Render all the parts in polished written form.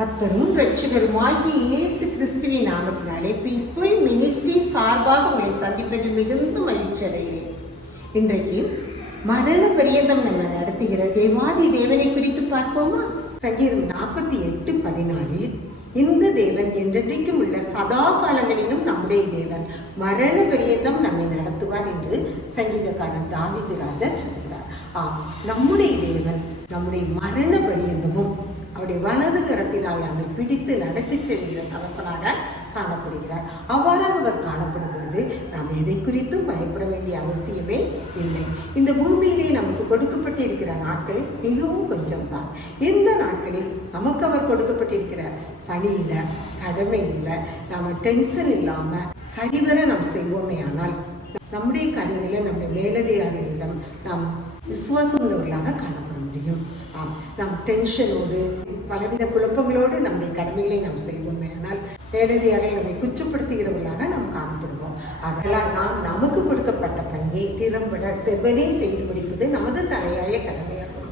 கர்த்தரும் இரட்சகருமாகிய இயேசு கிறிஸ்துவின் நாமத்தினாலே பீஸ்ஃபுல் மினிஸ்ட்ரி சார்பாக உங்களை சந்திப்பதில் மிகுந்த மகிழ்ச்சி அடைகிறேன். இன்றைக்கு மரண பரியந்தம் நம்ம நடத்துகிற தேவாதி தேவனை குறித்து பார்ப்போமா? சங்கீதம் 48:14 இந்த தேவன் என்றென்றைக்கும் உள்ள சதா காலங்களிலும் நம்முடைய தேவன் மரண பரியந்தம் நம்மை நடத்துவார் என்று சங்கீதக்காரன் தாவீது ராஜா சொல்கிறார். நம்முடைய தேவன் நம்முடைய மரண பரியந்தமும் அவருடைய வலது கரத்தினால் நம்மை பிடித்து நடத்தி செல்கிற தகப்பனாக காணப்படுகிறார். அவ்வாறாக அவர் காணப்படும் பொழுது நாம் எதை குறித்தும் பயப்பட வேண்டிய அவசியமே இல்லை. இந்த பூமியிலே நமக்கு கொடுக்கப்பட்டிருக்கிற நாட்கள் மிகவும் கொஞ்சம்தான். இந்த நாட்களில் நமக்கு அவர் கொடுக்கப்பட்டிருக்கிற பணியில கடமை இல்லை, நாம் டென்ஷன் இல்லாம சரிவர நாம் செய்வோமே ஆனால் நம்முடைய காரியங்களில் நம்முடைய மேலதிகாரிகளிடம் நாம் விசுவாசம் உள்ளவர்களாக காணப்பட முடியும். நாம் டென்ஷனோடு பலவித குழப்பங்களோடு நம்முடைய கடமைகளை நாம் செய்வோமே ஆனால் மேலதிகாரிகள் நம்மை குற்றப்படுத்துகிறவர்களாக நாம் காணப்படுவோம். அதெல்லாம் நாம் நமக்கு கொடுக்கப்பட்ட பணியை திறம்பட செவ்வனே செய்து முடிப்பது நமது தலையாய கடமையாகும்.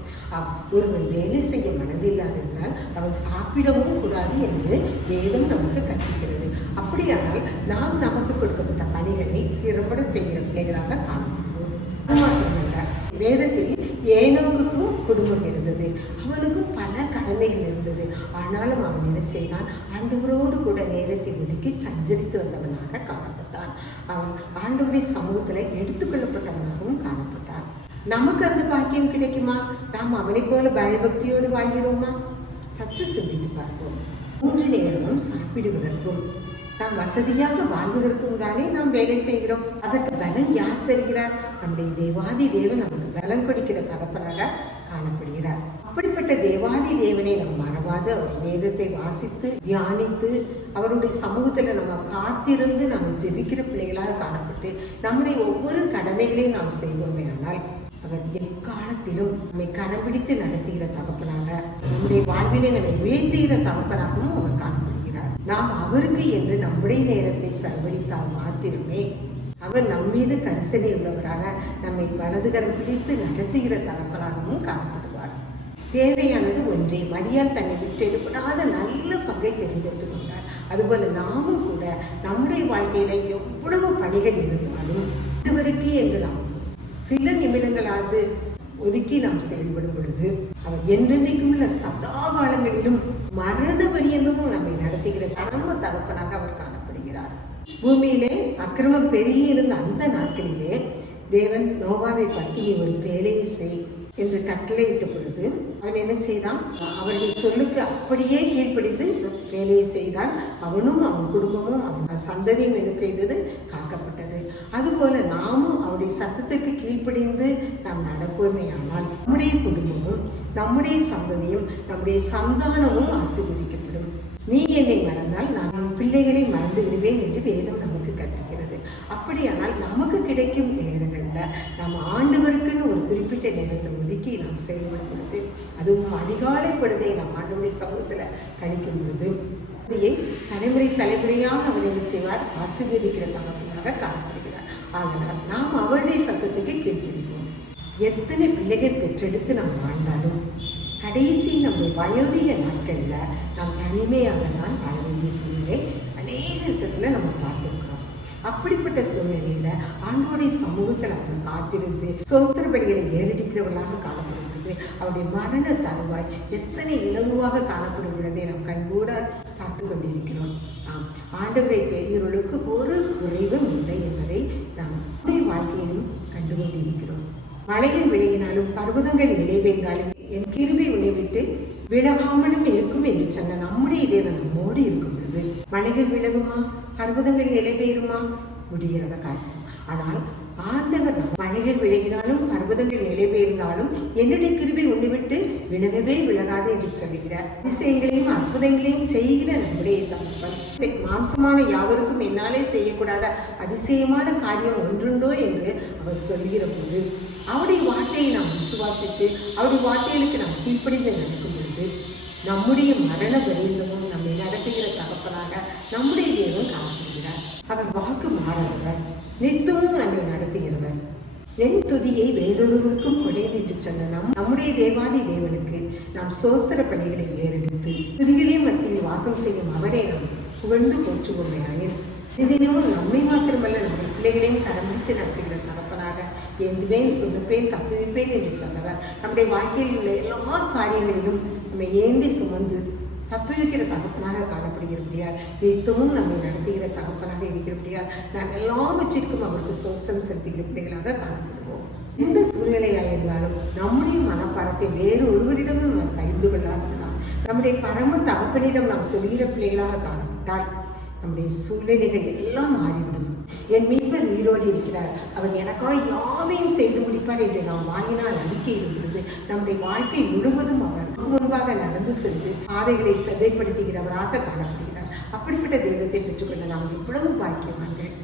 ஒருவன் வேலை செய்ய மனதில்லாதிருந்தால் அவன் சாப்பிடவும் கூடாது என்று வேதம் நமக்கு கற்பிக்கிறது. அப்படியானால் நாம் நமக்கு கொடுக்கப்பட்ட பணிகளை திறம்பட செய்கிற பிள்ளைகளாக காணப்படுவோம். அது மட்டுமல்ல, வேதத்தில் ஏனோக்குக்கும் குடும்பம் இருந்தது, அவனுக்கும் பல கடமைகள் இருந்தது. ஆனாலும் அவன் என்ன செய்தான்? ஆண்டவரோடு கூட நேரத்தை ஒதுக்கி சஞ்சரித்து வந்தவனாக காணப்பட்டான். அவன் ஆண்டவருடைய சமூகத்தில் எடுத்துக்கொள்ளப்பட்டவனாகவும் காணப்பட்டான். நமக்கு அந்த பாக்கியம் கிடைக்குமா? நாம் அவனை போல பயபக்தியோடு வாழ்கிறோமா? சற்று சிந்தித்து பார்ப்போம். 3 நேரமும் சாப்பிடுவதற்கும் நாம் வசதியாக வாழ்வதற்கும் தானே நாம் வேலை செய்கிறோம். அதற்கு பலன் யார் தருகிறார்? நம்முடைய தேவாதி தேவன் நமக்கு பலன் கொடுக்கிற தகப்பனாக காணப்படுகிறார். அப்படிப்பட்ட தேவாதி தேவனை நாம் மறவாது அவருடைய வேதத்தை வாசித்து தியானித்து அவருடைய சமூகத்துல நம்ம காத்திருந்து நம்ம ஜெபிக்கிற பிள்ளைகளாக காணப்பட்டு நம்முடைய ஒவ்வொரு கடமைகளையும் நாம் செய்வோமே ஆனால் அவர் எக்காலத்திலும் நம்மை கரம் பிடித்து நடத்துகிற தகப்பனாக, நம்முடைய வாழ்விலே நம்மை உயர்த்துகிற தகப்பனாகவும் அவர் காணப்படுகிறார். நாம் அவருக்கு என்று நம்முடைய நேரத்தை செலவழித்தால் மாத்திரமே அவர் நம்மீது கரிசனை உள்ளவராக நம்மை வலதுகரம் பிடித்து நடத்துகிற தகப்பனாகவும் காணப்படுவார். தேவையானது ஒன்றே, மரியாள் தன்னை விட்டு எடுப்படாத நல்ல பங்கை தெரிந்தெடுத்துக் கொண்டார். அதுபோல நாமும் கூட நம்முடைய வாழ்க்கையில எவ்வளவு பணிகள் இருந்தாலும் அவருக்கு என்று நாம் சில நிமிடங்களாவது ஒதுக்கி நாம் செயல்படும் பொழுது அவர் என்றென்றைக்கும் உள்ள சதா காலங்களிலும் மரண பரியந்தமும் நம்மை நடத்துகிற தரம்ப தகப்பனாக அவர் காணப்படுகிறார். பூமியிலே அக்கிரமம் பெருகி இருந்த அந்த நாட்களிலே தேவன் நோவாவை பார்த்து நீ ஒரு வேலையை செய் என்று கட்டளையிட்ட பொழுது அவன் என்ன செய்தான்? அவருடைய சொல்லுக்கு அப்படியே கீழ்ப்படிந்து வேலையை செய்தான். அவனும் அவன் குடும்பமும் அவன் சந்ததியும் என்ன செய்தது? காக்கப்பட்டது. அதுபோல நாமும் அவருடைய சத்தத்துக்கு கீழ்ப்படிந்து நாம் நடப்போமே ஆனால் நம்முடைய குடும்பமும் நம்முடைய சந்ததியும் நம்முடைய சந்தானமும் ஆசீர்வதிக்கப்படும். நீ என்னை மறந்தால் நான் உன் பிள்ளைகளை மறந்து விடுவேன் என்று வேதம் நமக்கு கற்பிக்கிறது. அப்படியானால் நமக்கு கிடைக்கும் நேரங்களில் நாம் ஆண்டவருக்குன்னு ஒரு குறிப்பிட்ட நேரத்தை ஒதுக்கி நாம் செயல்படும் பொழுது, அதுவும் அதிகாலை பொழுதை நாம் ஆண்டவருடைய சமூகத்தில் கணிக்கும் பொழுது தலைமுறை தலைமுறையாக அவர் என்ன செய்வார்? ஆசீர்வதிக்கிற தகவலாக காணப்படுகிறார். அதனால் நாம் அவருடைய சத்தத்துக்கு கீழ்ப்படிவோம். எத்தனை பிள்ளைகள் பெற்றெடுத்து நாம் வாழ்ந்தாலும் கடைசி நம்முடைய வயோதிக நாட்களில் நாம் தனிமையாக தான் வாழ வேண்டிய சூழ்நிலை அநேக இடத்துல நம்ம பார்த்துருக்கிறோம். அப்படிப்பட்ட சூழ்நிலையில ஆண்டோடைய சமூகத்தில் அவங்க காத்திருந்து சோஸ்திரப்படிகளை ஏறடிக்கிறவர்களாக காணப்படுகிறது. அவருடைய மரண தருவாய் எத்தனை இலகுவாக காணப்படுகிறதை நாம் கண்கூட பார்த்து கொண்டிருக்கிறோம். ஆண்டவரை தேடியவர்களுக்கு ஒரு குறைவும் இல்லை என்பதை நாம் வாழ்க்கையிலும் கண்டு கொண்டிருக்கிறோம். மலைகள் விலகினாலும் பர்வதங்கள் நிலை பெய்தாலும் என் கிருபை உன்னை விட்டு விலகாமலும் இருக்கும் என்று சொன்ன நம்முடைய தேவன் நம்மோடு இருக்கும் பொழுது மலைகள் விலகுமா? பர்வதங்கள் நிலை பெயருமா? முடியாத காரியம். ஆனால் ஆண்டவர் மலைகள் விலகினாலும் பர்வதங்கள் நிலை பெயர்ந்தாலும் என்னுடைய கிருபை உன்னை விட்டு விலகவே விலகாது என்று சொல்லுகிறார். அதிசயங்களையும் அற்புதங்களையும் செய்கிற நம்முடைய தகப்பன் மாம்சமான யாவருக்கும் என்னாலே செய்யக்கூடாத அதிசயமான காரியம் ஒன்றுண்டோ என்று அவர் சொல்லுகிற போது அவருடைய வார்த்தையை நாம் விசுவாசித்து அவருடைய வார்த்தைகளுக்கு நாம் கீழ்ப்படிந்து நடக்கும் பொழுது நம்முடைய மரண பரியந்தமும் நம்மை நடத்துகிற தகப்பனாக நம்முடைய தேவன் காணப்படுகிறார். அவர் வாக்கு மாறாதவர், நித்தமும் நம்மை நடத்துகிறவர். என் துதியை வேறொருவருக்கும் கொடேன் என்று சொன்ன நம்முடைய தேவாதி தேவனுக்கு நாம் சோஸ்திர பணிகளை ஏறெடுத்து துதிகளின் மத்தியில் வாசம் செய்யும் அவரை நாம் புகழ்ந்து போற்றுவோமையாயின் தினமும் நம்மை மாத்திரமல்ல நம்முடைய பிள்ளைகளையும் கடமைத்து நடத்துகிற தகப்பனாக ஏந்துவேன் சுமப்பேன் தப்புவிப்பேன் என்று சொன்னவர் நம்முடைய வாழ்க்கையில் உள்ள எல்லா காரியங்களிலும் நம்மை ஏந்தி சுமந்து தப்புவிக்கிற தகப்பனாக காணப்படுகிறபடியால் நித்தமும் நம்மை நடத்துகிற தகப்பனாக இருக்கிறபடியால் நாம் எல்லாவற்றிற்கும் அவருக்கு சோசம் செலுத்துகிற பிள்ளைகளாக காணப்படுவோம். எந்த சூழ்நிலையாக இருந்தாலும் நம்முடைய மனப்பாரத்தை வேறு ஒருவரிடமும் நாம் பகிர்ந்து கொள்ளாதலாம். நம்முடைய பரம தகப்பனிடம் நாம் சொல்கிற பிள்ளைகளாக காணப்பட்டால் நம்முடைய சூழ்நிலைகள் எல்லாம் மாறிவிடும். என் மீட்பர் உயிரோடு இருக்கிறார், அவர் எனக்காக யாவையும் செய்து முடிப்பார் என்று நாம் வாங்கினால் அறிக்கை இருந்தது. நம்முடைய வாழ்க்கை முழுவதும் அவர் முன்பாக நடந்து சென்று பாதைகளை செவ்வைப்படுத்துகிறவராக காணப்படுகிறார். அப்படிப்பட்ட தெய்வத்தை பெற்றுக்கொள்ள நாம் எப்பொழுதும் பாக்கியமாங்கள்.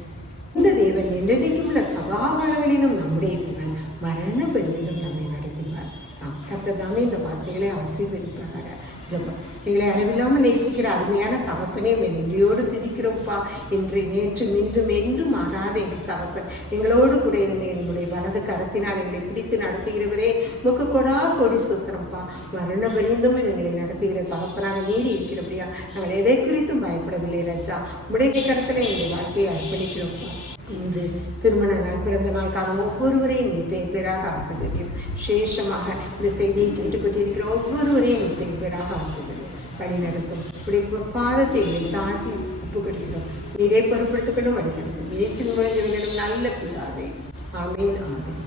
இந்த தேவன் என்றைக்கும் உள்ள சதா காலங்களிலும் நம்முடைய தேவன் மரண பரியந்தம் நம்மை நடத்துவார். நாம் கர்த்ததாமே இந்த வார்த்தைகளை ஆசீர்வதிப்பார்கள். ஜெபம். எங்களை அளவில்லாமல் நேசிக்கிற அருமையான தகப்பனே நன்றியோடு துதிக்கிறோம்ப்பா. என்று நேற்று இன்றும் என்றும் மாறாத எங்கள் தகப்பன் எங்களோடு கூட இருந்த என்னுடைய வலது கரத்தினால் எங்களை பிடித்து நடத்துகிறவரே முக்கு கொடா கோடி சுத்திரம்ப்பா. மரண பரியந்தம் எங்களை நடத்துகிற தகப்பனாக நீதி இருக்கிறபடியா நாங்கள் எதை குறித்தும் பயப்படவில்லை ராஜா. உடைய கருத்தில் எங்கள் வாழ்க்கையை அர்ப்பணிக்கிறோம்ப்பா. இன்று திருமண நாள், பிறந்த நாள் காணும் ஒவ்வொருவரையும் நீ பேர் பேராக ஆசீர்வதியும். விசேஷமாக இந்த செய்தியை கேட்டுக்கொண்டிருக்கிற ஒவ்வொருவரையும் நீ பேர் பேராக ஆசீர்வதியும். வழி நடத்தும். இப்படி பாதத்தை தாண்டி ஒப்பு கட்டுகிறோம். நீரே பொறுப்படுத்திக்கணும். வழி நடத்தும். இயேசுவின் மூலம் நல்ல பிதாவே. ஆமென் ஆமென்.